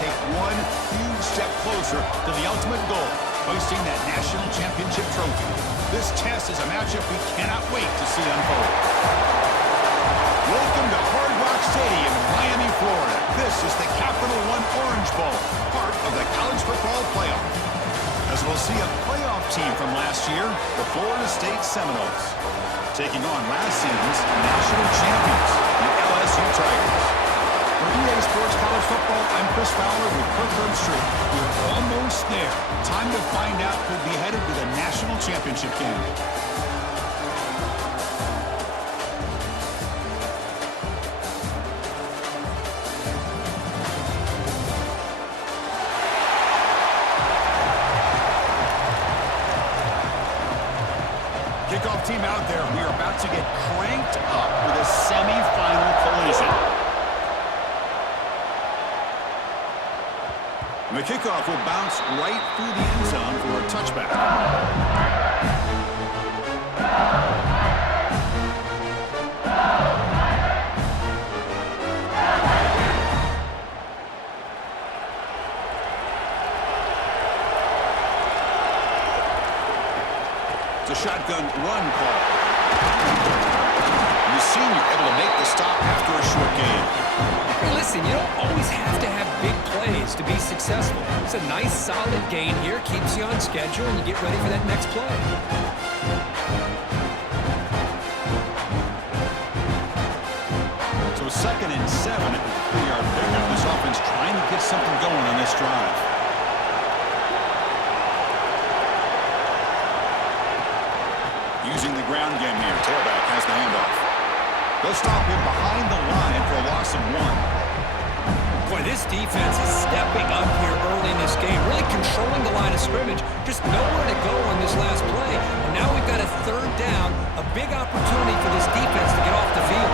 take one huge step closer to the ultimate goal, hoisting that national championship trophy. This test is a matchup we cannot wait to see unfold. Welcome to Hard Rock Stadium in Miami, Florida. This is the Capital One Orange Bowl, part of the college football playoff. As we'll see a playoff team from last year, the Florida State Seminoles, taking on last season's national champions, the LSU Tigers. For EA Sports College Football, I'm Chris Fowler with Kirk Herbstreit. We're almost there. Time to find out who'll be headed to the national championship game. Kickoff team out there. We are about to get cranked up with a semifinal collision. And the kickoff will bounce right through the end zone for a touchback. It's a shotgun run call. The senior able to make the stop after a short gain. Hey, listen, you don't always have to have big plays to be successful. It's a nice, solid gain here. Keeps you on schedule, and you get ready for that next play. So 2nd and 7 at the 3-yard pickup. This offense trying to get something going on this drive. Using the ground game here. Tailback has the handoff. They'll stop him behind the line for a loss of 1. Boy, this defense is stepping up here early in this game, really controlling the line of scrimmage. Just nowhere to go on this last play. And now we've got a 3rd down, a big opportunity for this defense to get off the field.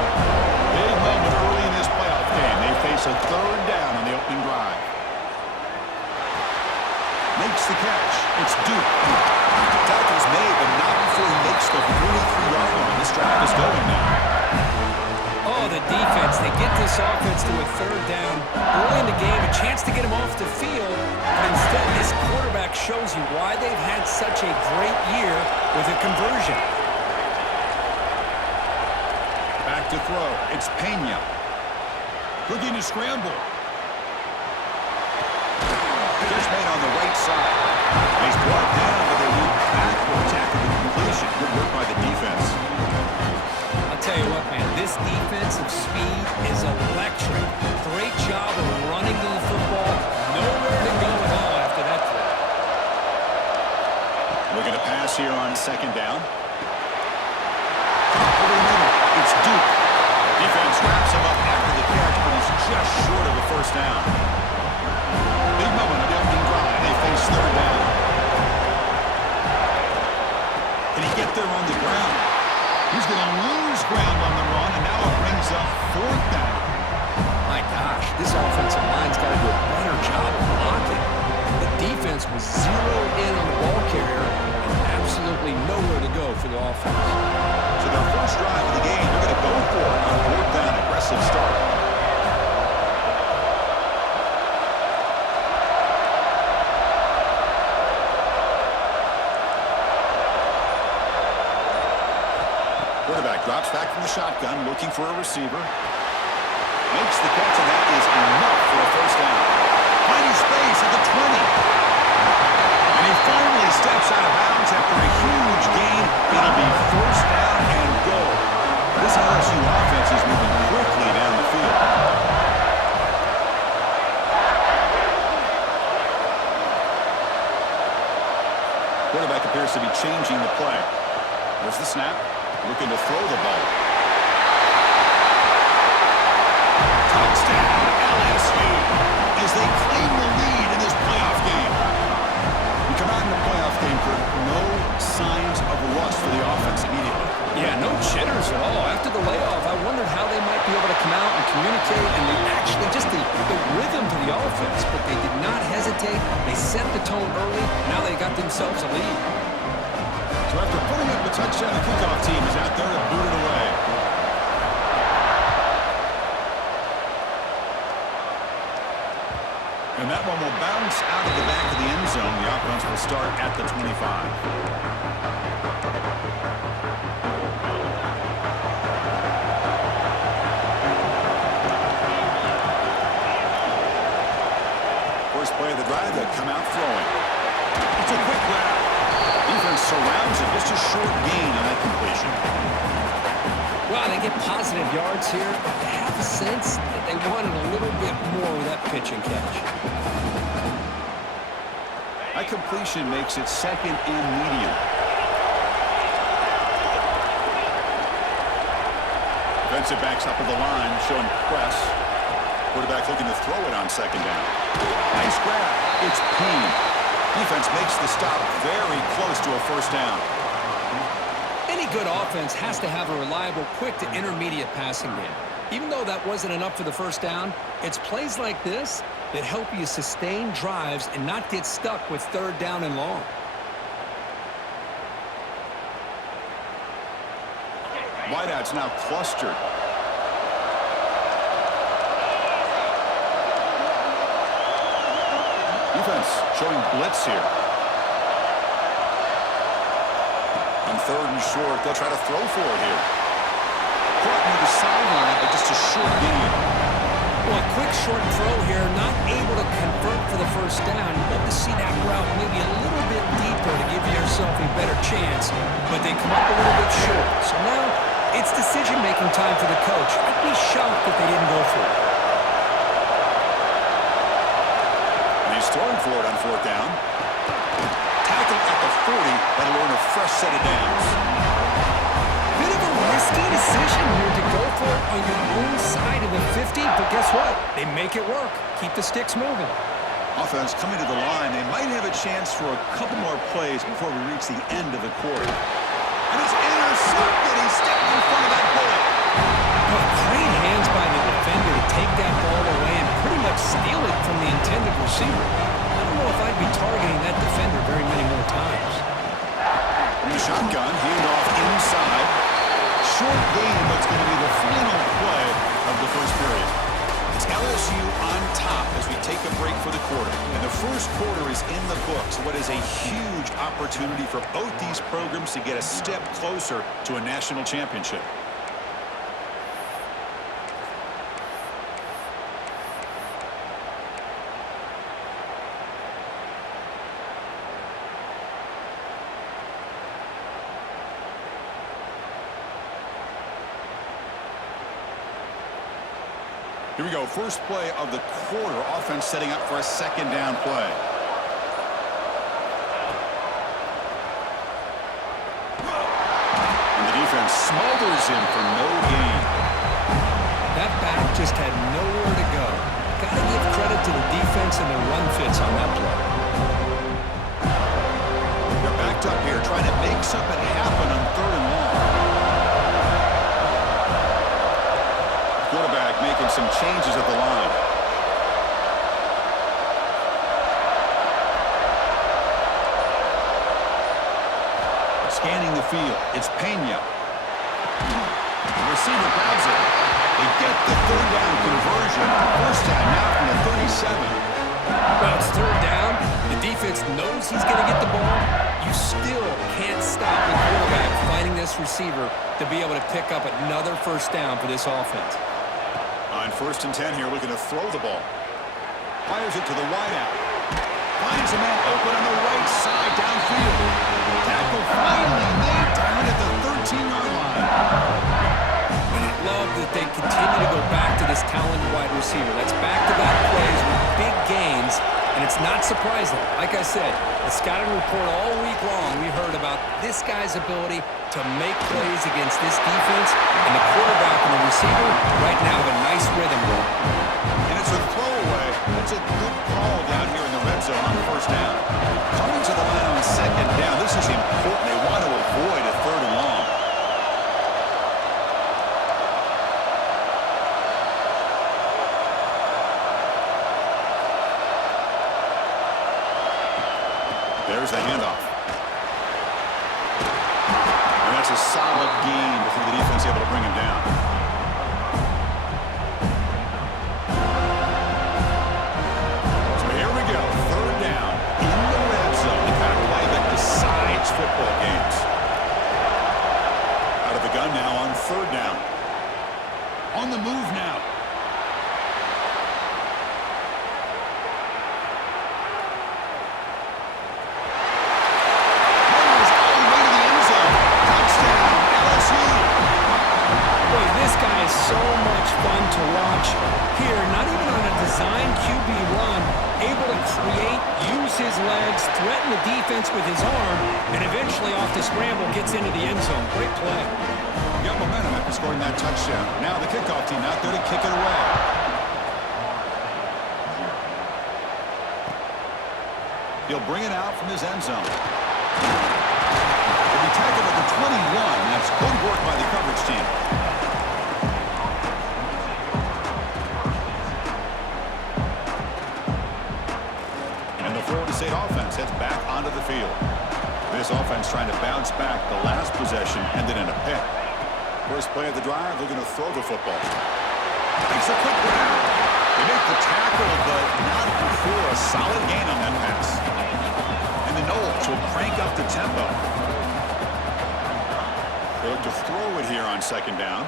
Big moment early in this playoff game. They face a 3rd down on the opening drive. Makes the catch. It's Duke. Tackle's made, but not before he makes the 43-yard line. This drive is going now. Oh, the defense. They get this offense to a 3rd down early in the game, a chance to get him off the field. But instead, this quarterback shows you why they've had such a great year with a conversion. Back to throw. It's Pena. Looking to scramble. Just made on the right side. He's brought down, but they move backward tackle the completion. Good work by the defense. I'll tell you what, man, this defensive speed is electric. Great job of running to the football. Nowhere to go at all after that play. Looking to pass here on 2nd down. Over the middle, it's Duke. Defense wraps him up after the catch, but he's just short of a 1st down. Big moment on the opening drive. They face 3rd down. Can he get there on the ground? He's going to lose ground on the run, and now it brings up 4th down. My gosh, this offensive line's got to do a better job of blocking. The defense was zeroed in on the ball carrier and absolutely nowhere to go for the offense. So their first drive of the game, they're going to go for it on 4th down. Aggressive start. Quarterback drops back from the shotgun, looking for a receiver. Makes the catch, and that is enough for a 1st down. Finding space at the 20. And he finally steps out of bounds after a huge gain. It'll be 1st down and goal. This LSU offense is moving quickly down the field. Quarterback appears to be changing the play. There's the snap. Looking to throw the ball. Touchdown, LSU, as they claim the lead in this playoff game. We come out in the playoff game for no signs of rust for the offense immediately. Yeah, no jitters at all. After the layoff, I wondered how they might be able to come out and communicate, and they actually just the rhythm to the offense, but they did not hesitate. They set the tone early. Now they got themselves a lead. So after putting up the touchdown, the kickoff team is out there to boot it away. And And that one will bounce out of the back of the end zone. The offense will start at the 25. First play of the drive, they come out throwing. It's a quick grab. Defense surrounds it. Just a short gain on that completion. Well, they get positive yards here, but they have a sense that they wanted a little bit more with that pitch and catch. That completion makes it second and medium. Defensive backs up at the line, showing press. Quarterback looking to throw it on second down. Nice grab. It's Peen. Defense makes the stop very close to a first down. Any good offense has to have a reliable, quick to intermediate passing game. Even though that wasn't enough for the first down, it's plays like this that help you sustain drives and not get stuck with third down and long. Wideouts now clustered. Defense showing blitz here. On third and short, they'll try to throw for it here. Caught near the sideline, but just a short gain. Well, a quick short throw here, not able to convert for the first down. You'd love to see that route maybe a little bit deeper to give yourself a better chance, but they come up a little bit short. So now it's decision-making time for the coach. I'd be shocked if they didn't go for it. And he's throwing for it on fourth down. Tackle at the 40, that'll earn a fresh set of downs. Bit of a risky decision here to go for it on your own side of the 50, but guess what? They make it work. Keep the sticks moving. Offense coming to the line. They might have a chance for a couple more plays before we reach the end of the quarter. And it's intercepted. He stepped in front of that bullet. But great hands by the defender to take that ball away and pretty much steal it from the intended receiver. I don't know if I'd be targeting that defender very many more times. From the shotgun, handoff inside. Short gain, but it's going to be the final play of the first period. It's LSU on top as we take a break for the quarter. And the first quarter is in the books. What is a huge opportunity for both these programs to get a step closer to a national championship. Here we go. First play of the quarter. Offense setting up for a second down play. And the defense smothers him for no gain. That back just had nowhere to go. Got to give credit to the defense and the run fits on that play. They're backed up here trying to make something happen on third and long. Quarterback making some changes at the line. Scanning the field. It's Pena. The receiver grabs it. They get the third down conversion. First down now from the 37. Well, it's third down. The defense knows he's going to get the ball. You still can't stop the quarterback finding this receiver to be able to pick up another first down for this offense. On first and 10 here, looking to throw the ball. Fires it to the wideout. Finds a man open on the right side downfield. Tackle finally made down at the 13-yard line. And I love that they continue to go back to this talented wide receiver. That's back-to-back plays with big gains, and it's not surprising. Like I said, the scouting report all week long, we heard about this guy's ability to make plays against this defense, and the quarterback and the receiver right now have a nice rhythm going. And it's a throwaway. That's a good call down here in the red zone on first down. Coming to the line on second down, this is important. They want to avoid a third and long. There's the handoff. And that's a solid gain before the defense able to bring him down. So here on the move now. Moves all the way to the end zone. Touchdown, LSU. Boy, this guy is so much fun to watch here. Not even on a design QB run, able to create, use his legs, threaten the defense with his arm, and eventually off the scramble gets into the end zone. Great play. Got momentum after scoring that touchdown. Now the kickoff team out there to kick it away. He'll bring it out from his end zone. He'll be tackled at the 21. That's good work by the coverage team. And the Florida State offense heads back onto the field. This offense trying to bounce back. The last possession ended in a pick. First play of the drive, they're going to throw the football. Takes a quick round. They make the tackle, but not before a solid gain on that pass. And the Knowles will crank up the tempo. They look to throw it here on second down.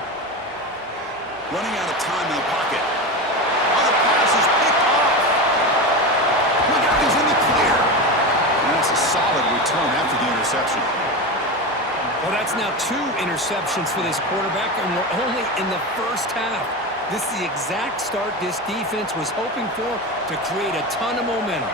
Running out of time in the pocket. Oh, the pass is picked off. Look out, he's in the clear. And that's a solid return after the interception. Well, that's now 2 interceptions for this quarterback, and we're only in the first half. This is the exact start this defense was hoping for to create a ton of momentum.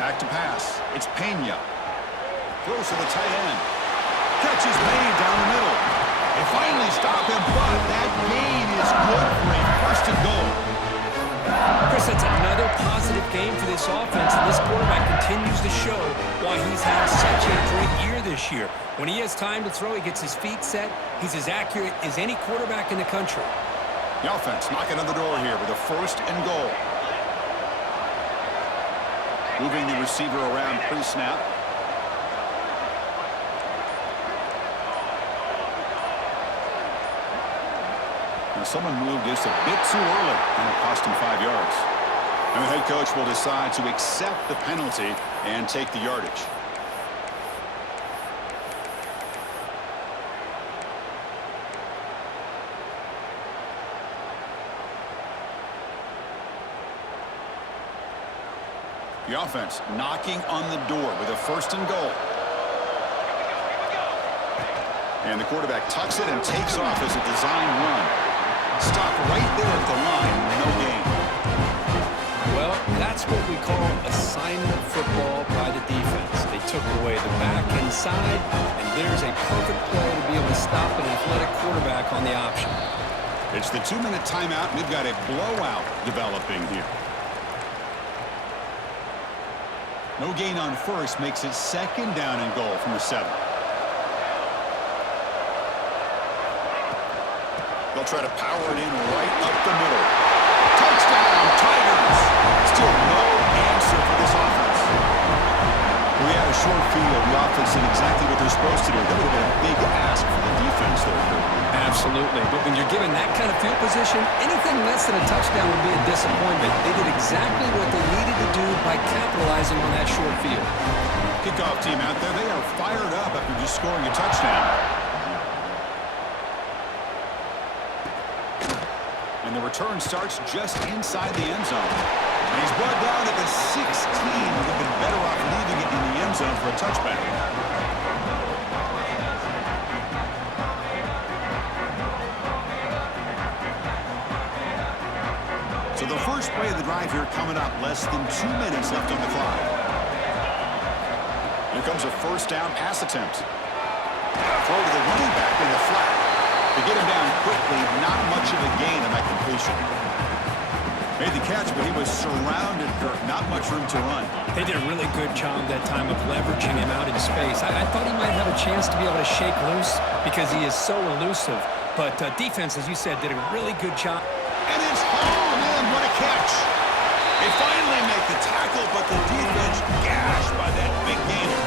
Back to pass. It's Pena. Throws to the tight end. Catch is made down the middle. They finally stop him, but that gain is good for a first and goal. Chris, that's another positive game for this offense, and this quarterback continues to show why he's had such a great year this year. When he has time to throw, he gets his feet set. He's as accurate as any quarterback in the country. The offense knocking on the door here with a first and goal. Moving the receiver around pre-snap. Now someone moved just a bit too early, and it cost him 5 yards. And the head coach will decide to accept the penalty and take the yardage. The offense knocking on the door with a first and goal. And the quarterback tucks it and takes off as a design run. Stop right there at the line, no gain. Well, that's what we call assignment football by the defense. They took away the back inside, and there's a perfect play to be able to stop an athletic quarterback on the option. It's the 2-minute timeout. We've got a blowout developing here. No gain on first makes it second down and goal from the 7. They'll try to power it in right up the middle. Touchdown, Tigers! Still no answer for this offense. We had a short field. The offense did exactly what they're supposed to do. That would have been a big ask for the defense, though. Absolutely. But when you're given that kind of field position, anything less than a touchdown would be a disappointment. They did exactly what they needed to do by capitalizing on that short field. Kickoff team out there, they are fired up after just scoring a touchdown. And the return starts just inside the end zone. And he's brought down at the 16. Would have been better off leaving it in the end zone for a touchback. So the first play of the drive here coming up. Less than 2 minutes left on the clock. Here comes a first down pass attempt. Throw to the running back in the flat. To get him down quickly, not much of a gain on that completion. Made the catch, but he was surrounded, Kirk. Not much room to run. They did a really good job that time of leveraging him out in space. I thought he might have a chance to be able to shake loose because he is so elusive. But defense, as you said, did a really good job. And it's home, man. What a catch. They finally make the tackle, but the defense gashed by that big gainer.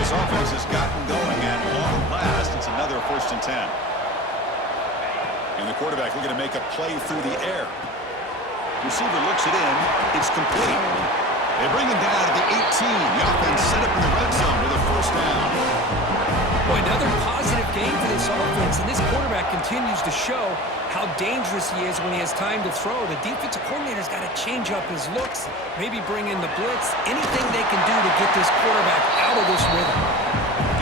This offense has gotten going, and long last, it's another first and 10. And the quarterback looking to make a play through the air. Receiver looks it in. It's complete. They bring him down to the 18. The offense set up in the red zone with a first down. Boy, another positive game for this offense, and this quarterback continues to show how dangerous he is when he has time to throw. The defensive coordinator's got to change up his looks, maybe bring in the blitz, anything they can do to get this quarterback out of this rhythm.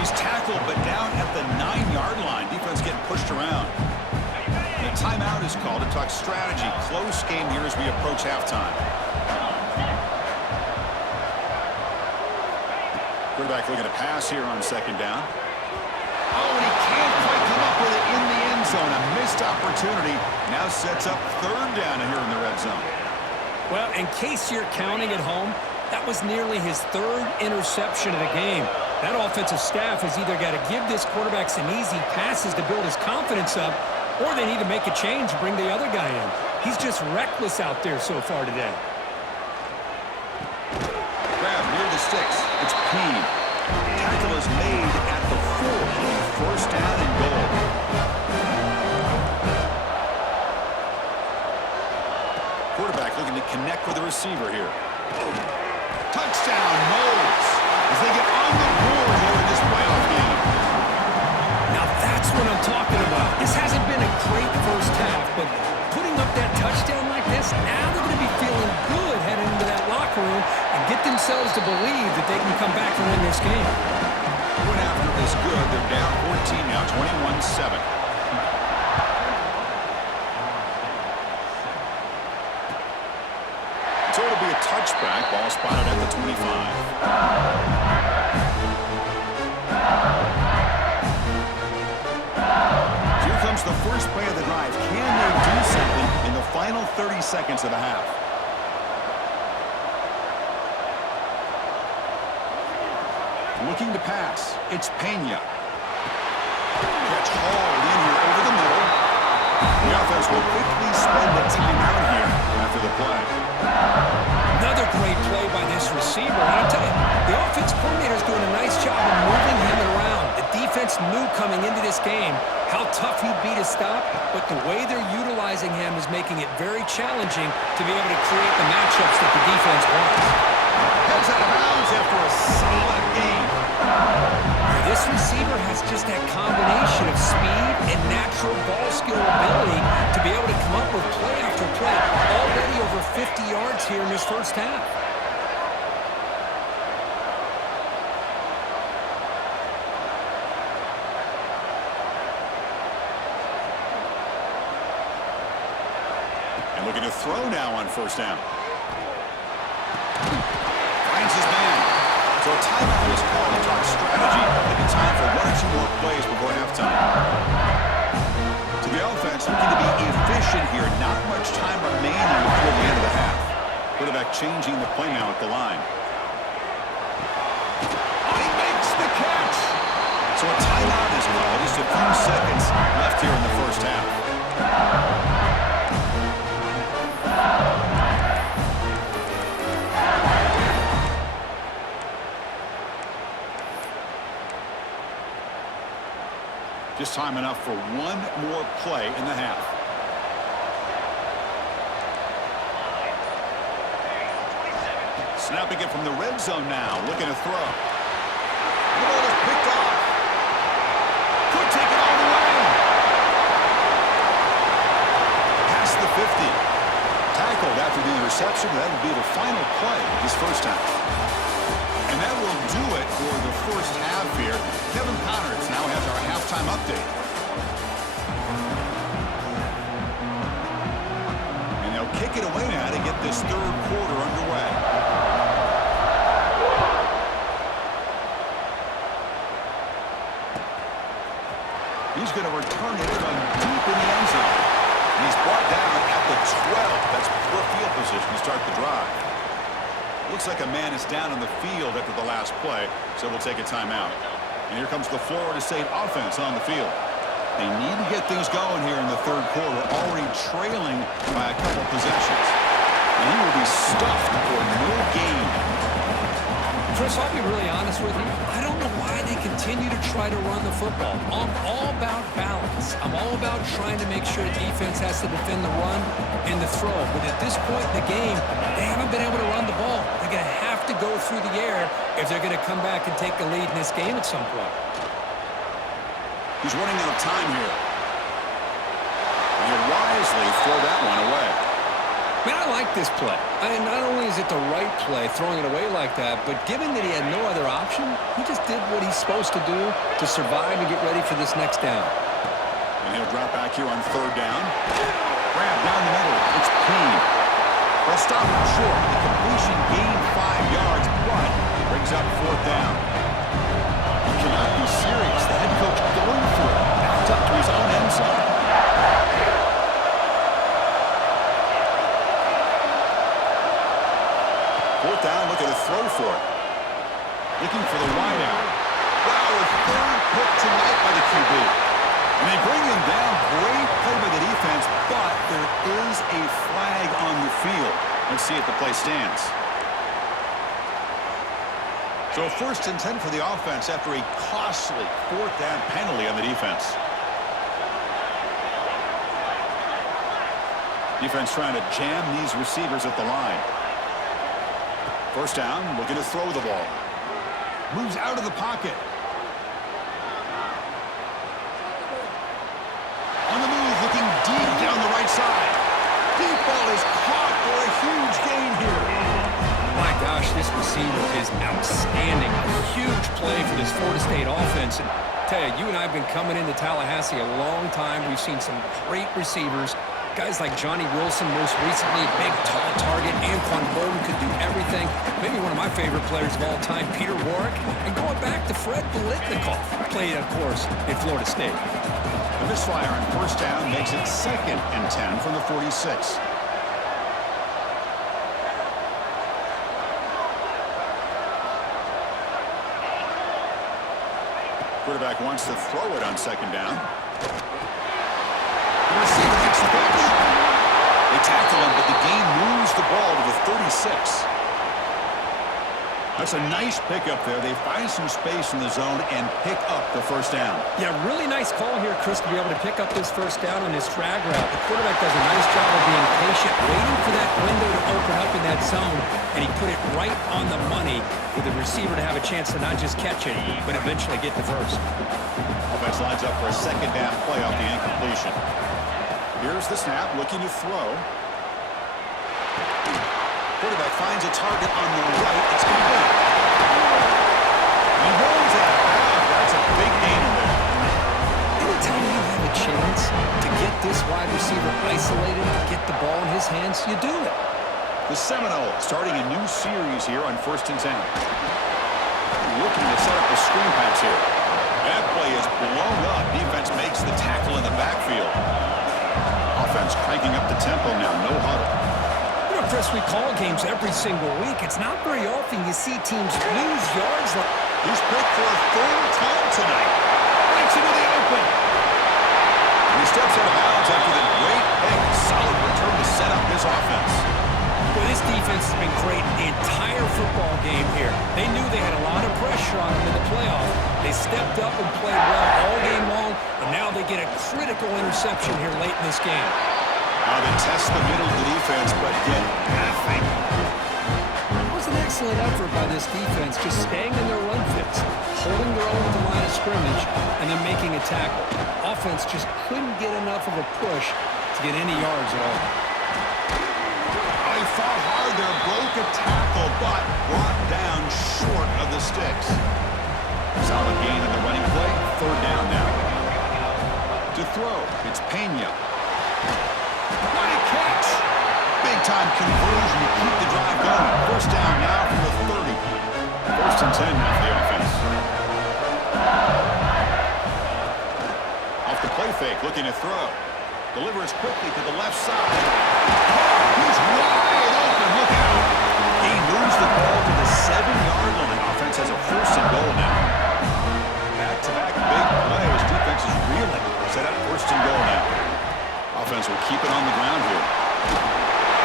He's tackled, but down at the 9-yard line. Defense getting pushed around. The timeout is called to talk strategy. Close game here as we approach halftime. Quarterback looking to pass here on second down. Oh, and he can't quite come up with it in the end zone. A missed opportunity. Now sets up third down here in the red zone. Well, in case you're counting at home, that was nearly his third interception of the game. That offensive staff has either got to give this quarterback some easy passes to build his confidence up, or they need to make a change and bring the other guy in. He's just reckless out there so far today. Grab near the sticks. It's Peen. Tackle is made at the 4. First down and goal. Quarterback looking to connect with the receiver here. Touchdown, Knowles, as they get on the board here in this playoff game. Now that's what I'm talking about. This hasn't been a great first half, but putting up that touchdown like this, now they're going to be feeling good heading into that locker room and get themselves to believe that they can come back and win this game. One after is good. They're down 14 now, 21-7. So it'll be a touchback. Ball spotted at the 25. Here comes the first play of the drive. Can they do something in the final 30 seconds of the half? Looking to pass. It's Pena. Catch hauled in here over the middle. The offense will quickly spend the timeout here after the play. Another great play by this receiver. And I'll tell you, the offense coordinator is doing a nice job of moving him around. The defense knew coming into this game how tough he'd be to stop, but the way they're utilizing him is making it very challenging to be able to create the matchups that the defense wants. Heads out of bounds after a solid game. This receiver has just that combination of speed and natural ball skill ability to be able to come up with play after play, already over 50 yards here in this first half. And looking to throw now on first down. Finds his man. So a timeout is called to talk strategy. Maybe time for 1 or 2 more plays before halftime. To the offense, looking to be efficient here. Not much time remaining before the end of the half. Quarterback changing the play now at the line. Oh, he makes the catch! So a timeout is called. Just a few seconds left here in the first half. Just time enough for 1 more play in the half. Snapping it from the red zone now, looking to throw. The ball is picked off. Could take it all the way. Past the 50. Tackled after the interception. That will be the final play of this first half. And that will do it for the first half here. Kevin Connerts now has our halftime update. And they'll kick it away now to get this third quarter underway. He's going to return it from deep in the end zone. And he's brought down at the 12. That's poor field position to start the drive. Looks like a man is down on the field after the last play, so we'll take a timeout. And here comes the Florida State offense on the field. They need to get things going here in the third quarter, already trailing by a couple possessions. And he will be stuffed for no gain. Chris, I'll be really honest with you. I don't know why they continue to try to run the football. I'm all about balance. I'm all about trying to make sure defense has to defend the run and the throw. But at this point in the game, they haven't been able to run the ball. They're going to have to go through the air if they're going to come back and take a lead in this game at some point. He's running out of time here. You wisely throw that one away. Man, I like this play. Not only is it the right play, throwing it away like that, but given that he had no other option, he just did what he's supposed to do to survive and get ready for this next down. And he'll drop back here on third down. Grab down the middle. It's Payne. They'll stop him short. The completion gained 5 yards, but brings up fourth down. He cannot be serious. The head coach going for it. Backed up to his own end zone. Fourth down, look at a throw for it. Looking for the wideout. Wow, a third pick tonight by the QB. And they bring him down. Great play by the defense, but there is a flag on the field. Let's see if the play stands. So 1st and 10 for the offense after a costly fourth down penalty on the defense. Defense trying to jam these receivers at the line. First down, looking to throw the ball. Moves out of the pocket. On the move, looking deep down the right side. Deep ball is caught for a huge gain here. My gosh, this receiver is outstanding. A huge play for this Florida State offense. And tell you, you and I have been coming into Tallahassee a long time. We've seen some great receivers. Guys like Johnny Wilson, most recently, big, tall target. Anquan Bolden could do everything. Maybe one of my favorite players of all time, Peter Warrick. And going back to Fred Biletnikoff, played, of course, in Florida State. The misfire on first down makes it 2nd and 10 from the 46. Quarterback wants to throw it on 2nd down. The receiver makes the catch. They tackle him, but the gain moves the ball to the 36. That's a nice pickup there. They find some space in the zone and pick up the first down. Yeah, really nice call here, Chris, to be able to pick up this first down on this drag route. The quarterback does a nice job of being patient, waiting for that window to open up in that zone, and he put it right on the money for the receiver to have a chance to not just catch it, but eventually get the first. Offense lines up for a 2nd down play off the incompletion. Here's the snap, looking to throw. Quarterback finds a target on the right. It's complete. He rolls out of bounds. That's a big gain in there. Anytime you have a chance to get this wide receiver isolated, to get the ball in his hands, you do it. The Seminoles starting a new series here on 1st and 10. Looking to set up the screen pass here. That play is blown up. Defense makes the tackle in the backfield. Offense cranking up the tempo now. No huddle. Chris, we call games every single week. It's not very often you see teams lose yards. He's picked for a 3rd time tonight. Breaks into the open. And he steps out of bounds after the great pick. Solid return to set up his offense. Well, this defense has been great the entire football game here. They knew they had a lot of pressure on them in the playoff. They stepped up and played well all game long, and now they get a critical interception here late in this game. Now they test the middle of the defense, but get nothing. It was an excellent effort by this defense, just staying in their run fits, holding their own at the line of scrimmage, and then making a tackle. Offense just couldn't get enough of a push to get any yards at all. He fought hard there, broke a tackle, but brought down short of the sticks. Solid gain in the running play. 3rd down now. To throw, it's Pena. What a catch! Big-time conversion to keep the drive going. First down now from the 30. 1st and 10 now for the offense. Off the play fake, looking to throw. Delivers quickly to the left side. He's wide open. Look out. He moves the ball to the 7-yard line. Offense has a 1st and goal now. Back-to-back big plays. Defense is reeling. Set up 1st and goal now. Offense will keep it on the ground here.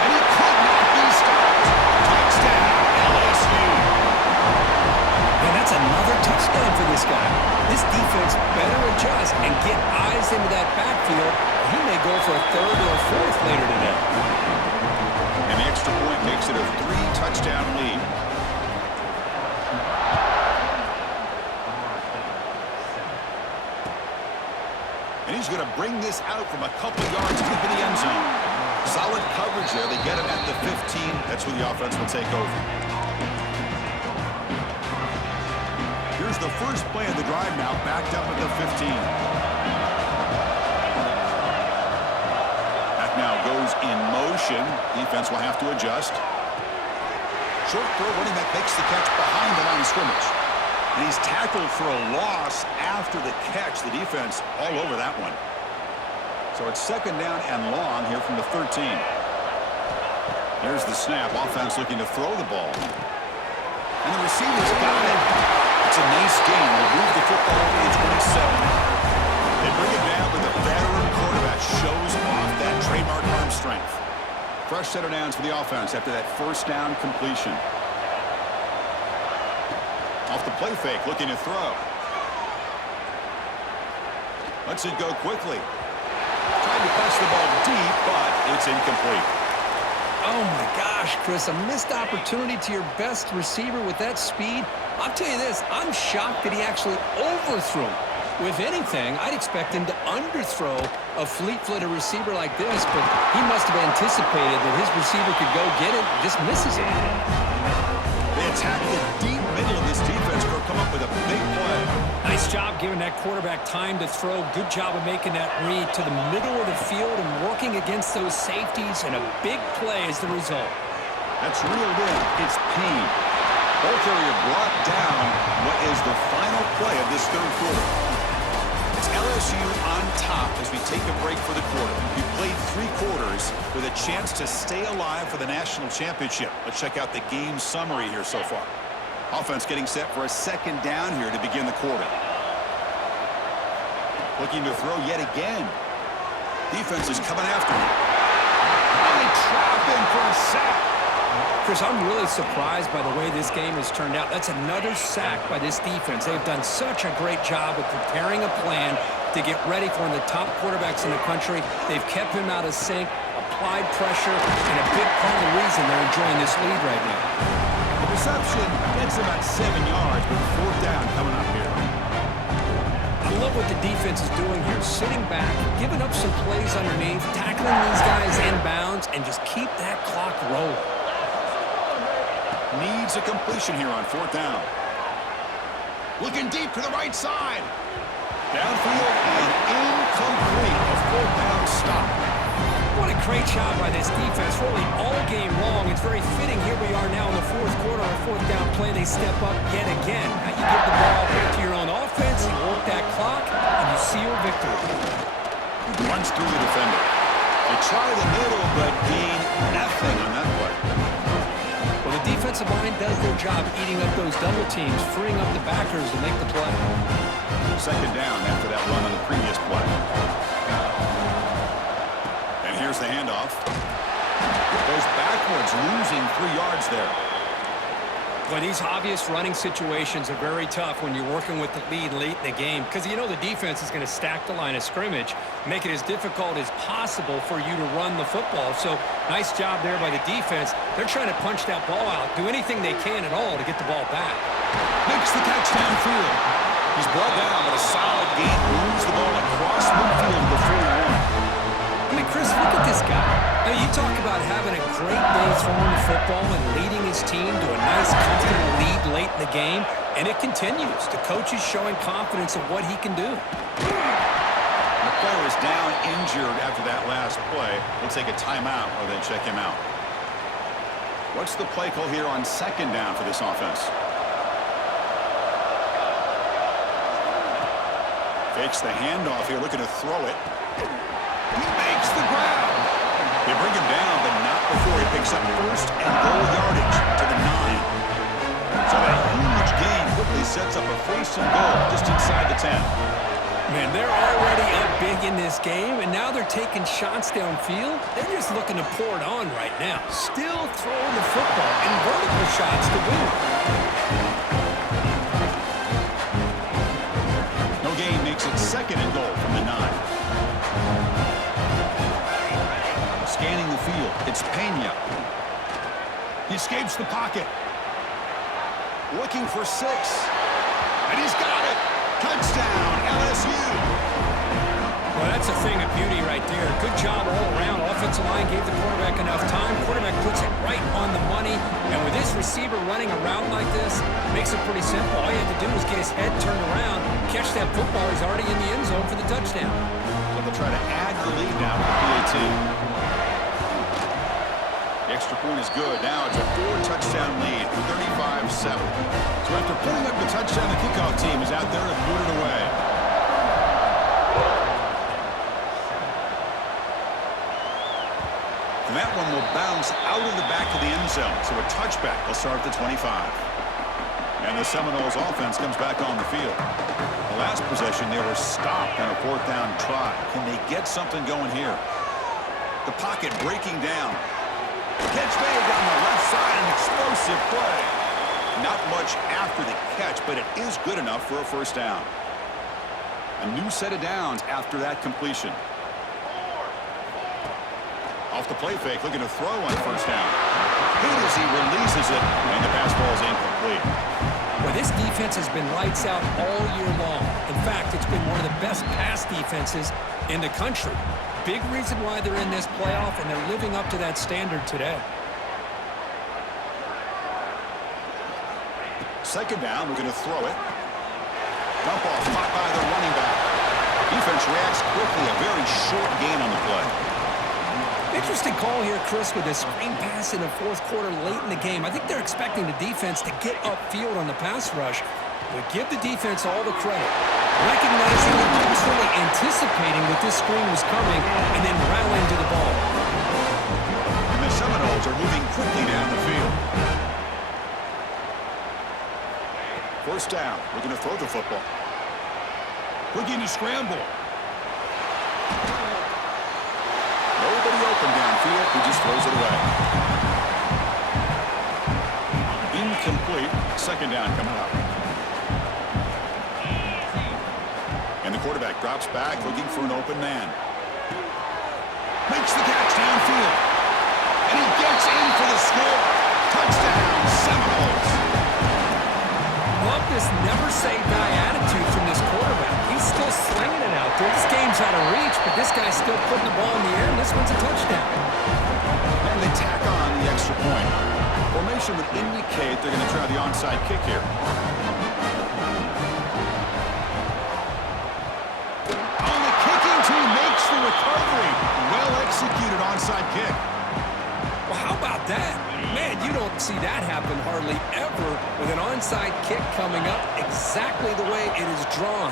And he could not be stopped. Touchdown, LSU. adjust and get eyes into that backfield. He may go for a third or a fourth later today. And the extra point makes it a 3-touchdown lead. And he's going to bring this out from a couple yards deep in the end zone. Solid coverage there. They get him at the 15. That's where the offense will take over. Here's the first play of the drive now, backed up at the 15. That now goes in motion. Defense will have to adjust. Short throw, running back makes the catch behind the line of scrimmage. And he's tackled for a loss after the catch. The defense all over that one. So it's second down and long here from the 13. Here's the snap. Offense looking to throw the ball. And the receiver's got it. It's a nice gain. We'll move the football over to 27. They bring it down, but the veteran quarterback shows off that trademark arm strength. Fresh set of downs for the offense after that first down completion. Off the play fake, looking to throw. Lets it go quickly. Trying to pass the ball deep, but it's incomplete. Oh, my gosh, Chris, a missed opportunity to your best receiver with that speed. I'll tell you this, I'm shocked that he actually overthrew him. With anything, I'd expect him to underthrow a fleet-footed receiver like this, but he must have anticipated that his receiver could go get it and just misses it. They attack the deep middle of this defense to come up with a big play. Nice job giving that quarterback time to throw. Good job of making that read to the middle of the field and working against those safeties, and a big play is the result. That's reeled in. It's Payne. Ball carrier brought down what is the final play of this third quarter. It's LSU on top as we take a break for the quarter. We played 3 quarters with a chance to stay alive for the national championship. Let's check out the game summary here so far. Offense getting set for a second down here to begin the quarter. Looking to throw yet again. Defense is coming after him. And they trap him for a sack. Chris, I'm really surprised by the way this game has turned out. That's another sack by this defense. They've done such a great job of preparing a plan to get ready for one of the top quarterbacks in the country. They've kept him out of sync, applied pressure, and a big part of the reason they're enjoying this lead right now. The reception gets him at 7 yards, but 4th down coming up here. I love what the defense is doing here, sitting back, giving up some plays underneath, tackling these guys inbounds, and just keep that clock rolling. Needs a completion here on 4th down. Looking deep to the right side. Downfield and incomplete. A 4th down stop. What a great job by this defense, really all game long. It's very fitting. Here we are now in the 4th quarter. A 4th down play, they step up yet again. Now you give the ball to your own offense, you work that clock, and you seal victory. Runs through the defender. They try the middle, but gain nothing on that play. Well, the defensive line does their job eating up those double teams, freeing up the backers to make the play. Second down after that run on the previous play. And here's the handoff. Goes backwards, losing 3 yards there. Well, these obvious running situations are very tough when you're working with the lead late in the game because you know the defense is going to stack the line of scrimmage, make it as difficult as possible for you to run the football. So nice job there by the defense. They're trying to punch that ball out, do anything they can at all to get the ball back. Makes the catch downfield. He's brought down, but a solid gain moves the ball across midfield before one. I mean, Chris, look at this guy. Now, you talk about having a great day throwing the football and leading his team to a nice, comfortable lead late in the game, and it continues. The coach is showing confidence of what he can do. The player is down injured after that last play. We'll take a timeout or then check him out. What's the play call here on second down for this offense? Fakes the handoff here, looking to throw it. He makes the grab. They bring him down, but not before he picks up first and goal yardage to the 9. So that huge gain quickly sets up a first and goal just inside the 10. Man, they're already up big in this game, and now they're taking shots downfield. They're just looking to pour it on right now. Still throwing the football and vertical shots to win. No gain makes it second second and goal from the 9. Scanning the field, it's Pena. He escapes the pocket. Looking for 6. And he's got it. Touchdown, LSU. Well, that's a thing of beauty right there. Good job all around. Offensive line gave the quarterback enough time. Quarterback puts it right on the money. And with this receiver running around like this, makes it pretty simple. All you have to do is get his head turned around, catch that football. He's already in the end zone for the touchdown. So they'll try to add the lead now with the PAT. The extra point is good. Now it's a 4-touchdown lead, 35-7. So after putting up the touchdown, the kickoff team is out there to boot it away. And that one will bounce out of the back of the end zone. So a touchback will start at the 25. And the Seminoles offense comes back on the field. The last possession, they were stopped on a 4th down try. Can they get something going here? The pocket breaking down. Catch made down the left side, an explosive play. Not much after the catch, but it is good enough for a 1st down. A new set of downs after that completion. Off the play fake, looking to throw on 1st down. Good as he releases it, and the pass ball is incomplete. Well, this defense has been lights out all year long. In fact, it's been one of the best pass defenses in the country. Big reason why they're in this playoff, and they're living up to that standard today. 2nd down, we're going to throw it. Dump off, caught by the running back. Defense reacts quickly, a very short gain on the play. Interesting call here, Chris, with this screen pass in the 4th quarter late in the game. I think they're expecting the defense to get upfield on the pass rush, but give the defense all the credit. Recognizing and constantly anticipating that this screen was coming and then rallying to the ball. And the Seminoles are moving quickly down the field. 1st down, we're going to throw the football. Looking to scramble. Nobody open downfield, he just throws it away. Incomplete, 2nd down coming up. And the quarterback drops back, looking for an open man. Makes the catch downfield. And he gets in for the score. Touchdown, Seminoles. Love this never-say-die attitude from this quarterback. He's still slinging it out there. This game's out of reach, but this guy's still putting the ball in the air, and this one's a touchdown. And they tack on the extra point. Formation would indicate they're going to try the onside kick here. On the kicking team makes the recovery. Well-executed onside kick. Well, how about that? Man, you don't see that happen hardly ever with an onside kick coming up exactly the way it is drawn.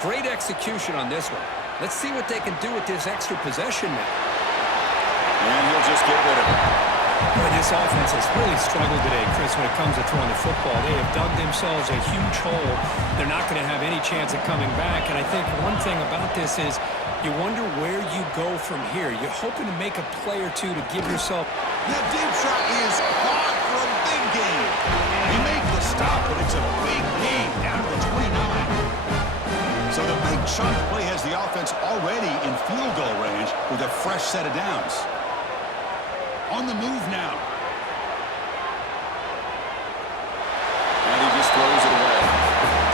Great execution on this one. Let's see what they can do with this extra possession now. And he'll just get rid of it. Boy, this offense has really struggled today, Chris, when it comes to throwing the football. They have dug themselves a huge hole. They're not going to have any chance of coming back. And I think one thing about this is you wonder where you go from here. You're hoping to make a play or two to give yourself. The deep shot is caught for a big gain. He made the stop, but it's a big gain down to the 29. So the big chunk play has the offense already in field goal range with a fresh set of downs. On the move now. And he just throws it away.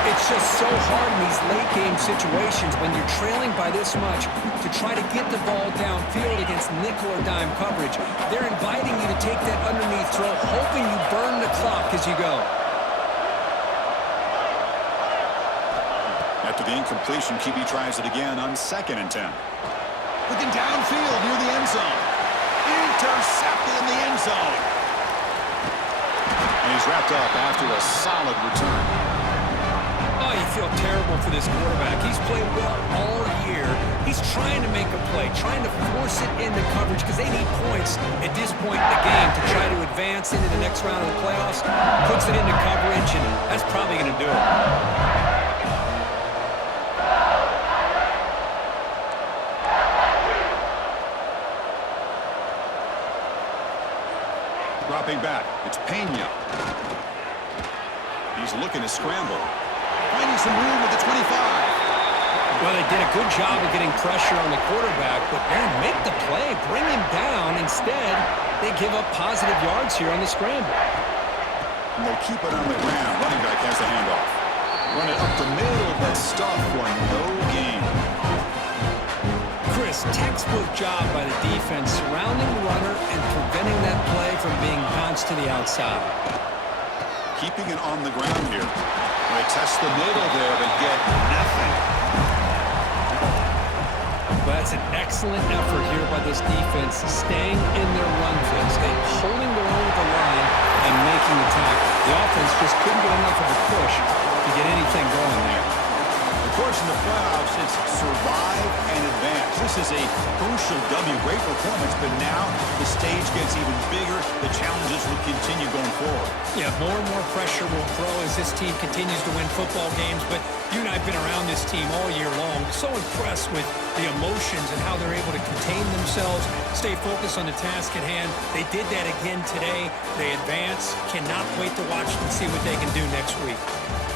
It's just so hard in these late-game situations when you're trailing by this much to try to get the ball downfield against nickel or dime coverage. They're inviting you to take that underneath throw, hoping you burn the clock as you go. After the incompletion, QB tries it again on 2nd and 10. Looking downfield near the end zone. Intercepted in the end zone. And he's wrapped up after a solid return. Oh, you feel terrible for this quarterback. He's played well all year. He's trying to make a play, trying to force it into coverage because they need points at this point in the game to try to advance into the next round of the playoffs. Puts it into coverage, and that's probably going to do it. Dropping back, it's Pena. He's looking to scramble. Finding some room at the 25. Well, they did a good job of getting pressure on the quarterback, but man, make the play, bring him down. Instead, they give up positive yards here on the scramble. And they'll keep it on the ground. Running back has the handoff. Run it up the middle, but stuff one, no gain. Chris, textbook job by the defense surrounding the runner and preventing that play from being bounced to the outside. Keeping it on the ground here. They test the middle there, but get nothing. But that's an excellent effort here by this defense, staying in their run fix, holding their own at the line and making the tackle. The offense just couldn't get enough of a push to get anything going there. Of course, in the playoffs, it's survive and advance. This is a crucial W. Great performance, but now the stage gets even bigger. The challenges will continue going forward. Yeah, more and more pressure will grow as this team continues to win football games, but you and I have been around this team all year long. So impressed with the emotions and how they're able to contain themselves, stay focused on the task at hand. They did that again today. They advance. Cannot wait to watch and see what they can do next week.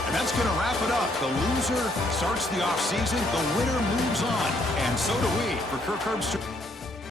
And that's going to wrap it up. The loser starts the offseason. The winner moves on. And so do we. For Kirk Herbstreit.